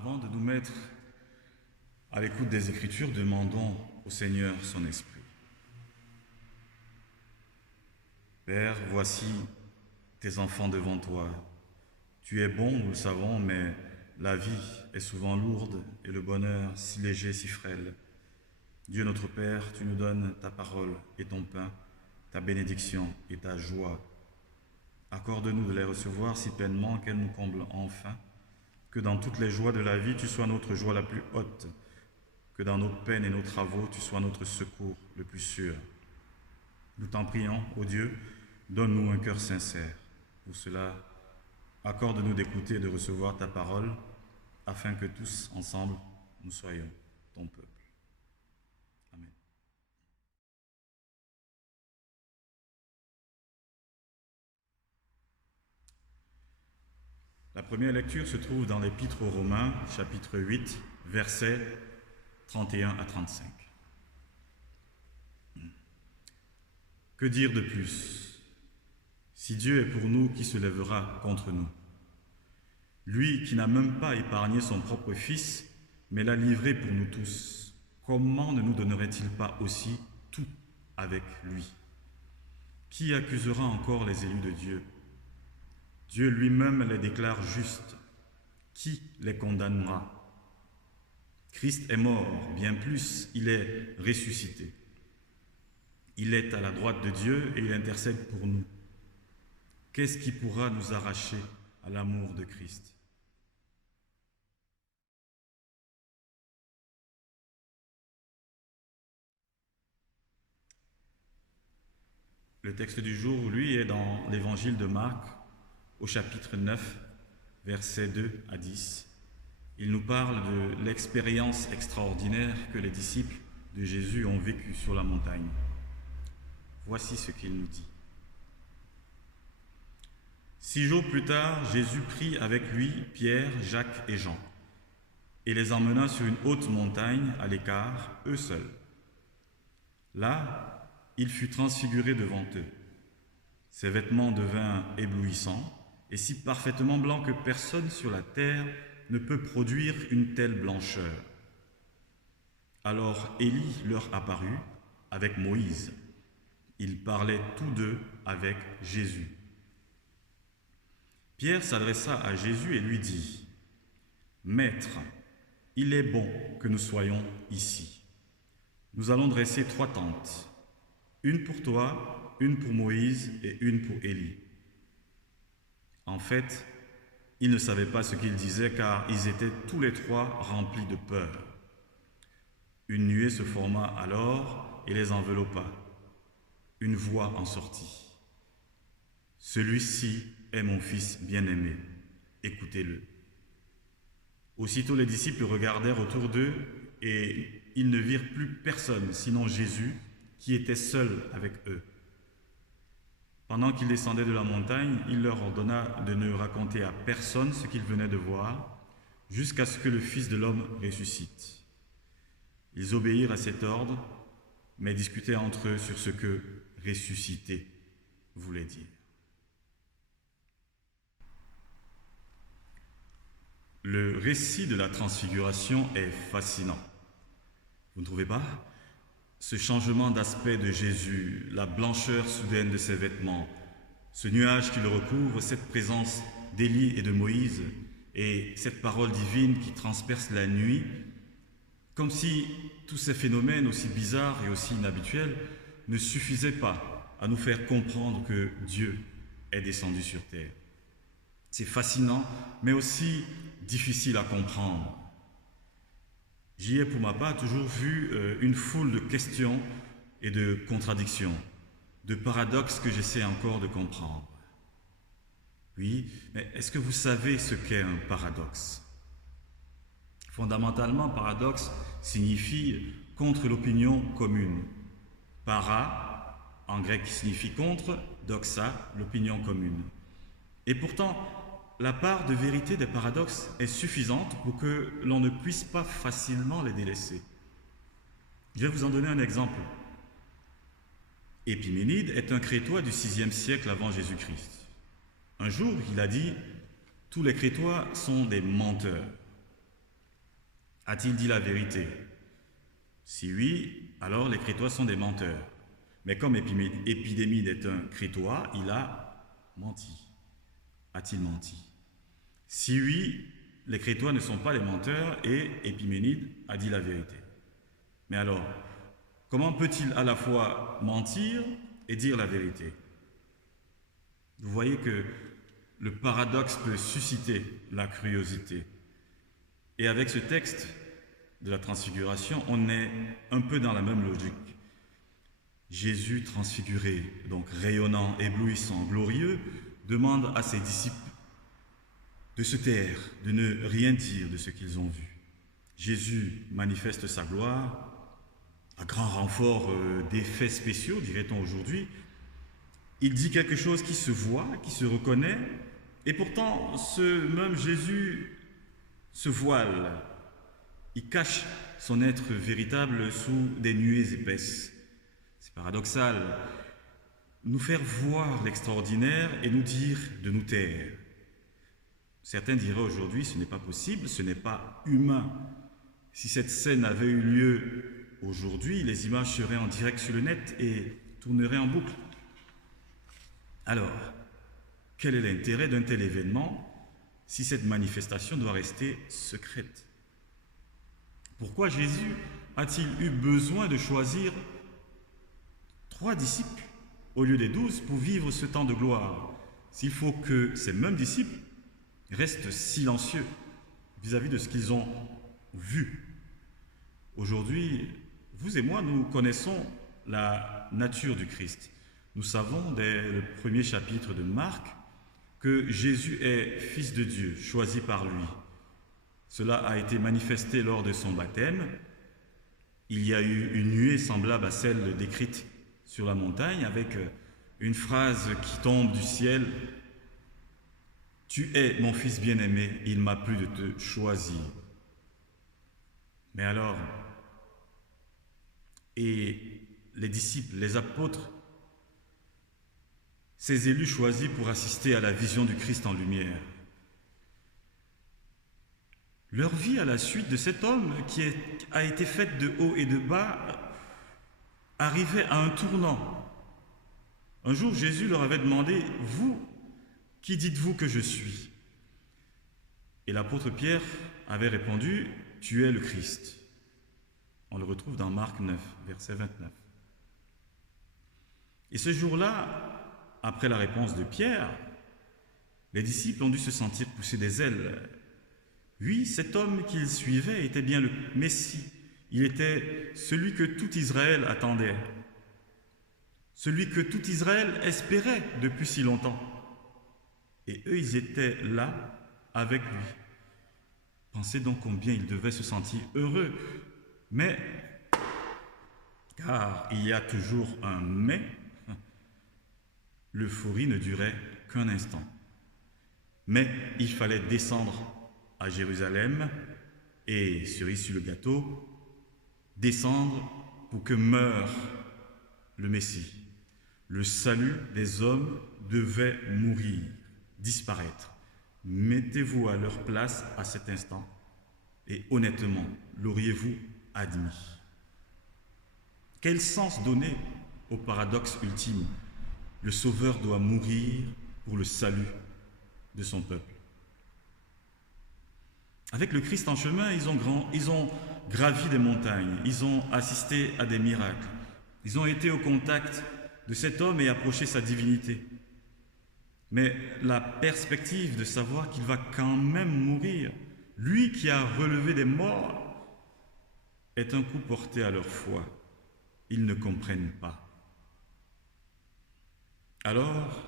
Avant de nous mettre à l'écoute des Écritures, demandons au Seigneur son esprit. Père, voici tes enfants devant toi. Tu es bon, nous le savons, mais la vie est souvent lourde et le bonheur si léger, si frêle. Dieu notre Père, tu nous donnes ta parole et ton pain, ta bénédiction et ta joie. Accorde-nous de les recevoir si pleinement qu'elles nous comblent enfin, que dans toutes les joies de la vie, tu sois notre joie la plus haute, que dans nos peines et nos travaux, tu sois notre secours le plus sûr. Nous t'en prions, ô Dieu, donne-nous un cœur sincère. Pour cela, accorde-nous d'écouter et de recevoir ta parole, afin que tous, ensemble, nous soyons ton peuple. Amen. La première lecture se trouve dans l'Épître aux Romains, chapitre 8, versets 31 à 35. Que dire de plus? Si Dieu est pour nous, qui se lèvera contre nous? Lui qui n'a même pas épargné son propre Fils, mais l'a livré pour nous tous, comment ne nous donnerait-il pas aussi tout avec lui? Qui accusera encore les élus de Dieu? Dieu lui-même les déclare justes. Qui les condamnera? Christ est mort, bien plus, il est ressuscité. Il est à la droite de Dieu et il intercède pour nous. Qu'est-ce qui pourra nous arracher à l'amour de Christ? Le texte du jour, lui, est dans l'évangile de Marc, au chapitre 9, versets 2 à 10. Il nous parle de l'expérience extraordinaire que les disciples de Jésus ont vécue sur la montagne. Voici ce qu'il nous dit. 6 jours plus tard, Jésus prit avec lui Pierre, Jacques et Jean et les emmena sur une haute montagne à l'écart, eux seuls. Là, il fut transfiguré devant eux. Ses vêtements devinrent éblouissants et si parfaitement blancs que personne sur la terre ne peut produire une telle blancheur. Alors Élie leur apparut avec Moïse. Ils parlaient tous deux avec Jésus. Pierre s'adressa à Jésus et lui dit : « Maître, il est bon que nous soyons ici. Nous allons dresser 3 tentes, une pour toi, une pour Moïse et une pour Élie. » En fait, ils ne savaient pas ce qu'ils disaient car ils étaient tous les 3 remplis de peur. Une nuée se forma alors et les enveloppa. Une voix en sortit. « Celui-ci est mon fils bien-aimé, écoutez-le. » Aussitôt les disciples regardèrent autour d'eux et ils ne virent plus personne sinon Jésus qui était seul avec eux. Pendant qu'ils descendaient de la montagne, il leur ordonna de ne raconter à personne ce qu'ils venaient de voir, jusqu'à ce que le Fils de l'homme ressuscite. Ils obéirent à cet ordre, mais discutaient entre eux sur ce que ressusciter voulait dire. Le récit de la transfiguration est fascinant. Vous ne trouvez pas? Ce changement d'aspect de Jésus, la blancheur soudaine de ses vêtements, ce nuage qui le recouvre, cette présence d'Élie et de Moïse et cette parole divine qui transperce la nuit, comme si tous ces phénomènes aussi bizarres et aussi inhabituels ne suffisaient pas à nous faire comprendre que Dieu est descendu sur terre. C'est fascinant, mais aussi difficile à comprendre. J'y ai pour ma part toujours vu une foule de questions et de contradictions, de paradoxes que j'essaie encore de comprendre. Oui, mais est-ce que vous savez ce qu'est un paradoxe? Fondamentalement, paradoxe signifie contre l'opinion commune. Para, en grec, signifie contre, doxa, l'opinion commune. Et pourtant, la part de vérité des paradoxes est suffisante pour que l'on ne puisse pas facilement les délaisser. Je vais vous en donner un exemple. Épiménide est un Crétois du VIe siècle avant Jésus-Christ. Un jour, il a dit « Tous les Crétois sont des menteurs ». A-t-il dit la vérité? Si oui, alors les Crétois sont des menteurs. Mais comme Épidémide est un Crétois, il a menti. A-t-il menti? Si oui, les Crétois ne sont pas les menteurs et Épiménide a dit la vérité. Mais alors, comment peut-il à la fois mentir et dire la vérité? Vous voyez que le paradoxe peut susciter la curiosité. Et avec ce texte de la transfiguration, on est un peu dans la même logique. Jésus transfiguré, donc rayonnant, éblouissant, glorieux, demande à ses disciples de se taire, de ne rien dire de ce qu'ils ont vu. Jésus manifeste sa gloire à grand renfort d'effets spéciaux, dirait-on aujourd'hui. Il dit quelque chose qui se voit, qui se reconnaît, et pourtant ce même Jésus se voile. Il cache son être véritable sous des nuées épaisses. C'est paradoxal. Nous faire voir l'extraordinaire et nous dire de nous taire. Certains diraient aujourd'hui, ce n'est pas possible, ce n'est pas humain. Si cette scène avait eu lieu aujourd'hui, les images seraient en direct sur le net et tourneraient en boucle. Alors, quel est l'intérêt d'un tel événement si cette manifestation doit rester secrète? Pourquoi Jésus a-t-il eu besoin de choisir 3 disciples au lieu des 12 pour vivre ce temps de gloire, s'il faut que ces mêmes disciples restent silencieux vis-à-vis de ce qu'ils ont vu? Aujourd'hui, vous et moi, nous connaissons la nature du Christ. Nous savons dès le premier chapitre de Marc que Jésus est Fils de Dieu, choisi par lui. Cela a été manifesté lors de son baptême. Il y a eu une nuée semblable à celle décrite sur la montagne avec une phrase qui tombe du ciel. « Tu es mon Fils bien-aimé, il m'a plu de te choisir. » Mais alors, et les disciples, les apôtres, ces élus choisis pour assister à la vision du Christ en lumière, leur vie à la suite de cet homme qui a été faite de haut et de bas arrivait à un tournant. Un jour, Jésus leur avait demandé « Vous, qui dites-vous que je suis ?» Et l'apôtre Pierre avait répondu « Tu es le Christ ». On le retrouve dans Marc 9, verset 29. Et ce jour-là, après la réponse de Pierre, les disciples ont dû se sentir pousser des ailes. Oui, cet homme qu'ils suivaient était bien le Messie. Il était celui que tout Israël attendait, celui que tout Israël espérait depuis si longtemps. Et eux, ils étaient là avec lui. Pensez donc combien ils devaient se sentir heureux. Mais, car il y a toujours un mais, l'euphorie ne durait qu'un instant. Mais il fallait descendre à Jérusalem et, cerise sur le gâteau, descendre pour que meure le Messie. Le salut des hommes devait mourir, disparaître. Mettez-vous à leur place à cet instant et honnêtement, l'auriez-vous admis? Quel sens donner au paradoxe ultime? Le Sauveur doit mourir pour le salut de son peuple. Avec le Christ en chemin, ils ont gravi des montagnes, ils ont assisté à des miracles, ils ont été au contact de cet homme et approché sa divinité. Mais la perspective de savoir qu'il va quand même mourir, lui qui a relevé des morts, est un coup porté à leur foi. Ils ne comprennent pas. Alors,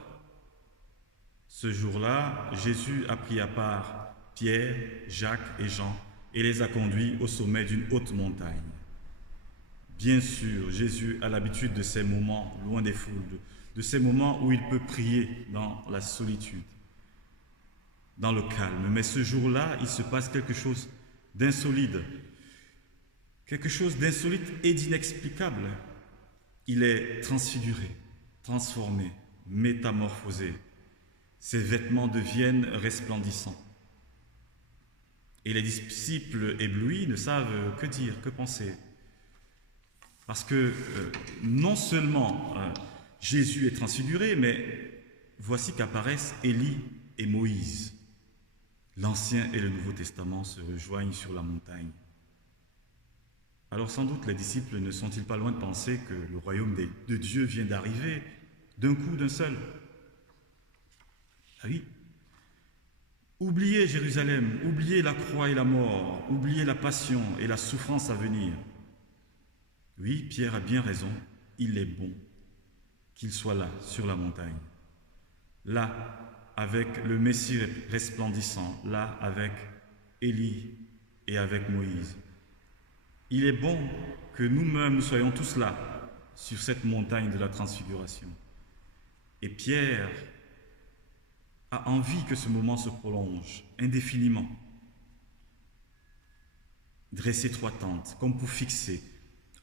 ce jour-là, Jésus a pris à part Pierre, Jacques et Jean et les a conduits au sommet d'une haute montagne. Bien sûr, Jésus a l'habitude de ces moments loin des foules, de ces moments où il peut prier dans la solitude, dans le calme. Mais ce jour-là, il se passe quelque chose d'insolite, et d'inexplicable. Il est transfiguré, transformé, métamorphosé. Ses vêtements deviennent resplendissants. Et les disciples éblouis ne savent que dire, que penser. Parce que non seulement Jésus est transfiguré, mais voici qu'apparaissent Élie et Moïse. L'Ancien et le Nouveau Testament se rejoignent sur la montagne. Alors sans doute les disciples ne sont-ils pas loin de penser que le royaume de Dieu vient d'arriver d'un coup, d'un seul. Ah oui. Oubliez Jérusalem, oubliez la croix et la mort, oubliez la passion et la souffrance à venir. Oui, Pierre a bien raison, il est bon qu'il soit là, sur la montagne. Là, avec le Messie resplendissant, là, avec Élie et avec Moïse. Il est bon que nous-mêmes soyons tous là, sur cette montagne de la transfiguration. Et Pierre a envie que ce moment se prolonge indéfiniment. Dresser 3 tentes, comme pour fixer,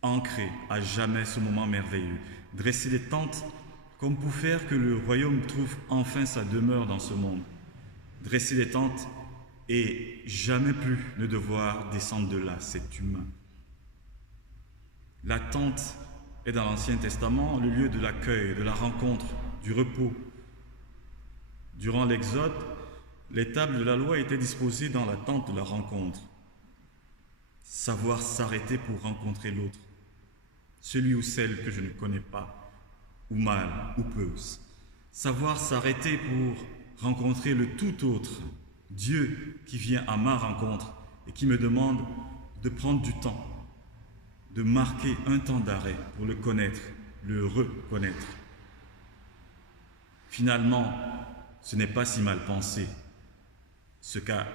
ancrer à jamais ce moment merveilleux. Dresser des tentes comme pour faire que le royaume trouve enfin sa demeure dans ce monde. Dresser des tentes et jamais plus ne devoir descendre de là, c'est humain. La tente est dans l'Ancien Testament le lieu de l'accueil, de la rencontre, du repos. Durant l'Exode, les tables de la loi étaient disposées dans la tente de la rencontre. Savoir s'arrêter pour rencontrer l'autre, celui ou celle que je ne connais pas, ou mal, ou peu. Savoir s'arrêter pour rencontrer le tout autre, Dieu qui vient à ma rencontre et qui me demande de prendre du temps, de marquer un temps d'arrêt pour le connaître, le reconnaître. Finalement, ce n'est pas si mal pensé, ce qu'a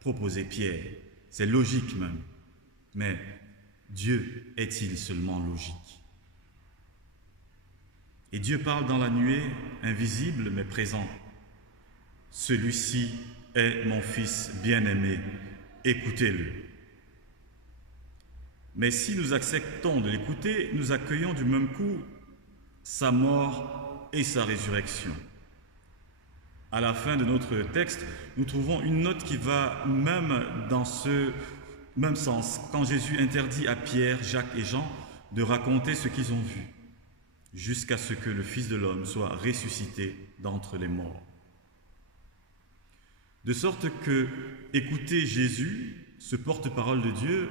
proposé Pierre. C'est logique même. Mais Dieu est-il seulement logique? Et Dieu parle dans la nuée, invisible mais présent. Celui-ci est mon Fils bien-aimé, écoutez-le. Mais si nous acceptons de l'écouter, nous accueillons du même coup sa mort et sa résurrection. À la fin de notre texte, nous trouvons une note qui va même dans ce même sens, quand Jésus interdit à Pierre, Jacques et Jean de raconter ce qu'ils ont vu, jusqu'à ce que le Fils de l'homme soit ressuscité d'entre les morts. De sorte que écouter Jésus, ce porte-parole de Dieu,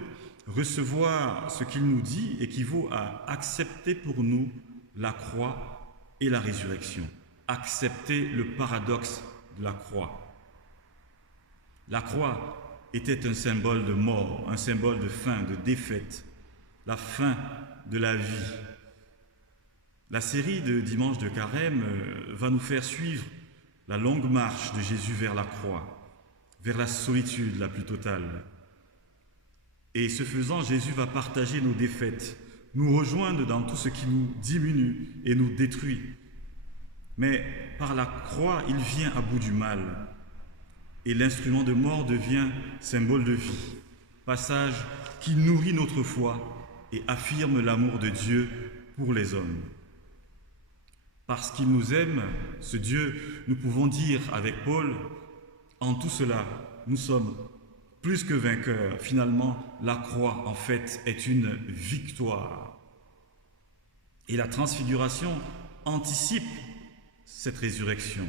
recevoir ce qu'il nous dit équivaut à accepter pour nous la croix et la résurrection, accepter le paradoxe de la croix. La croix était un symbole de mort, un symbole de fin, de défaite, la fin de la vie. La série de Dimanche de Carême va nous faire suivre la longue marche de Jésus vers la croix, vers la solitude la plus totale. Et ce faisant, Jésus va partager nos défaites, nous rejoindre dans tout ce qui nous diminue et nous détruit. Mais par la croix, il vient à bout du mal. Et l'instrument de mort devient symbole de vie, passage qui nourrit notre foi et affirme l'amour de Dieu pour les hommes. Parce qu'il nous aime, ce Dieu, nous pouvons dire avec Paul, en tout cela, nous sommes plus que vainqueurs. Finalement, la croix, en fait, est une victoire. Et la transfiguration anticipe cette résurrection.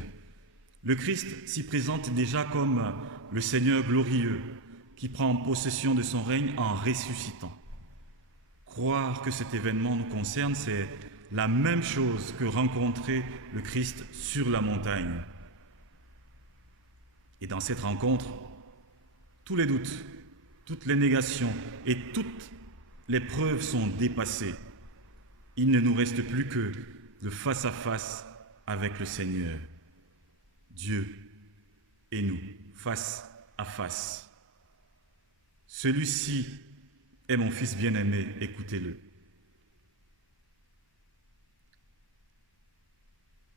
Le Christ s'y présente déjà comme le Seigneur glorieux qui prend possession de son règne en ressuscitant. Croire que cet événement nous concerne, c'est la même chose que rencontrer le Christ sur la montagne. Et dans cette rencontre, tous les doutes, toutes les négations et toutes les preuves sont dépassées. Il ne nous reste plus que le face-à-face avec le Seigneur. Dieu et nous, face à face. Celui-ci est mon Fils bien-aimé, écoutez-le.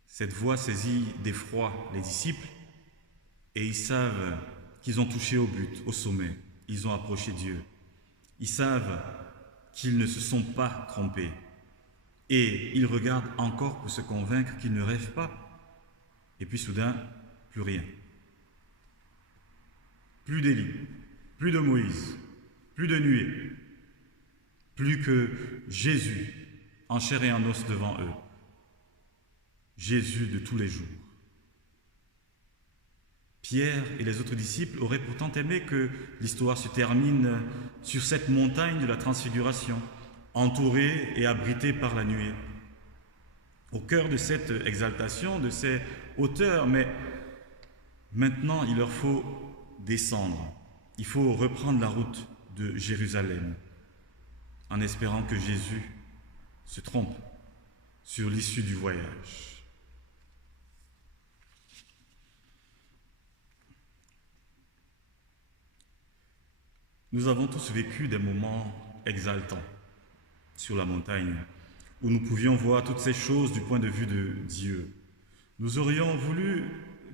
Cette voix saisit d'effroi les disciples et ils savent qu'ils ont touché au but, au sommet. Ils ont approché Dieu. Ils savent qu'ils ne se sont pas trompés. Et ils regardent encore pour se convaincre qu'ils ne rêvent pas. Et puis soudain, plus rien. Plus d'Élie, plus de Moïse, plus de nuée, plus que Jésus en chair et en os devant eux. Jésus de tous les jours. Pierre et les autres disciples auraient pourtant aimé que l'histoire se termine sur cette montagne de la transfiguration, entourée et abritée par la nuée. Au cœur de cette exaltation, de ces hauteurs, mais maintenant il leur faut descendre. Il faut reprendre la route de Jérusalem, en espérant que Jésus se trompe sur l'issue du voyage. Nous avons tous vécu des moments exaltants sur la montagne, où nous pouvions voir toutes ces choses du point de vue de Dieu. Nous aurions voulu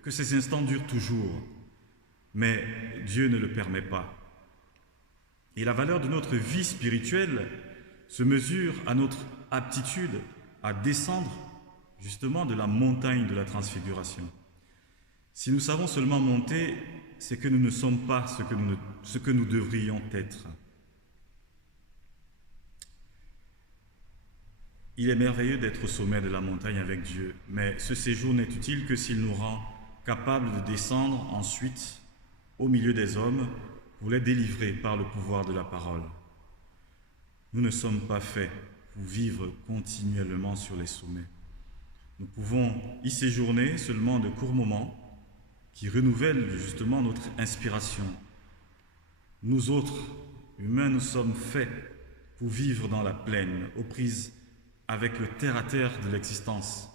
que ces instants durent toujours, mais Dieu ne le permet pas. Et la valeur de notre vie spirituelle se mesure à notre aptitude à descendre justement de la montagne de la transfiguration. Si nous savons seulement monter, c'est que nous ne sommes pas ce que nous devrions être. Il est merveilleux d'être au sommet de la montagne avec Dieu, mais ce séjour n'est utile que s'il nous rend capables de descendre ensuite au milieu des hommes pour les délivrer par le pouvoir de la parole. Nous ne sommes pas faits pour vivre continuellement sur les sommets. Nous pouvons y séjourner seulement de courts moments qui renouvellent justement notre inspiration. Nous autres, humains, nous sommes faits pour vivre dans la plaine, aux prises avec le terre-à-terre de l'existence,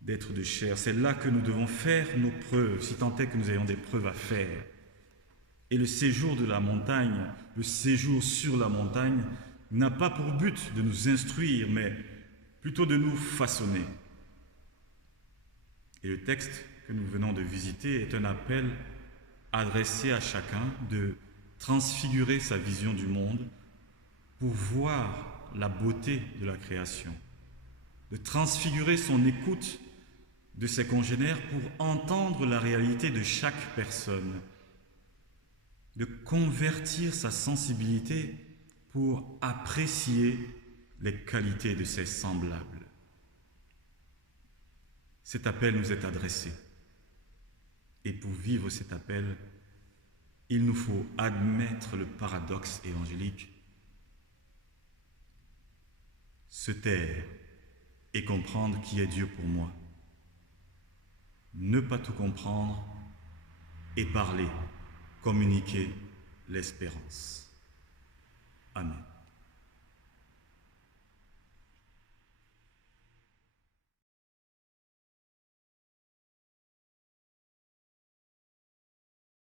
d'être de chair. C'est là que nous devons faire nos preuves, si tant est que nous ayons des preuves à faire. Et le séjour de la montagne, le séjour sur la montagne, n'a pas pour but de nous instruire, mais plutôt de nous façonner. Et le texte que nous venons de visiter est un appel adressé à chacun de transfigurer sa vision du monde pour voir la beauté de la création, de transfigurer son écoute de ses congénères pour entendre la réalité de chaque personne, de convertir sa sensibilité pour apprécier les qualités de ses semblables. Cet appel nous est adressé. Et pour vivre cet appel, il nous faut admettre le paradoxe évangélique, se taire et comprendre qui est Dieu pour moi, ne pas tout comprendre et parler, communiquer l'espérance. Amen.